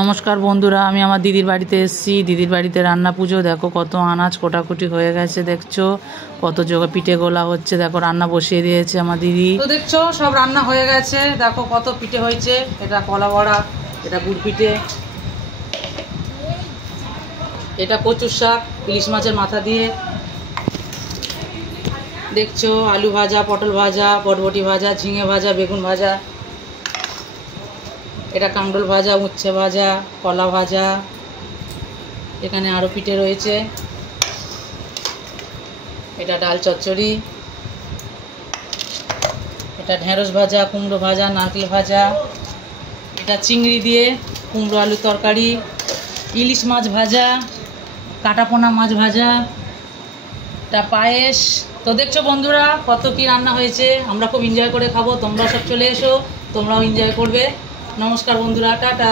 নমস্কার বন্ধুরা, আমি আমার দিদির বাড়িতে এসেছি। দিদির বাড়িতে রান্না পুজো। দেখো কত আনাজ কোটাকুটি হয়ে গেছে, দেখছো কত জোগা পিঠে গোলা হচ্ছে। দেখো রান্না বসিয়ে দিয়েছে আমার দিদি। তো দেখছো সব রান্না হয়ে গেছে। দেখো কত পিঠে হয়েছে। এটা কলা বড়া, এটা গুড় পিঠে, এটা কচুর শাক ইলিশ মাছের মাথা দিয়ে, দেখছো আলু ভাজা, পটল ভাজা, বটবটি ভাজা, ঝিঙে ভাজা, বেগুন ভাজা, এটা কাঁকরোল ভাজা, উচ্ছে ভাজা, কলা ভাজা, এখানে আরও পিঠে রয়েছে, এটা ডাল চচ্চড়ি, এটা ঢেঁড়স ভাজা, কুমড়ো ভাজা, নারকেল ভাজা, এটা চিংড়ি দিয়ে কুমড়ো আলুর তরকারি, ইলিশ মাছ ভাজা, কাটাপোনা মাছ ভাজা, এটা পায়েস। তো দেখছো বন্ধুরা কত কি রান্না হয়েছে। আমরা খুব এনজয় করে খাবো, তোমরা সব চলে এসো, তোমরাও এনজয় করবে। নমস্কার বন্ধুরা, টাটা।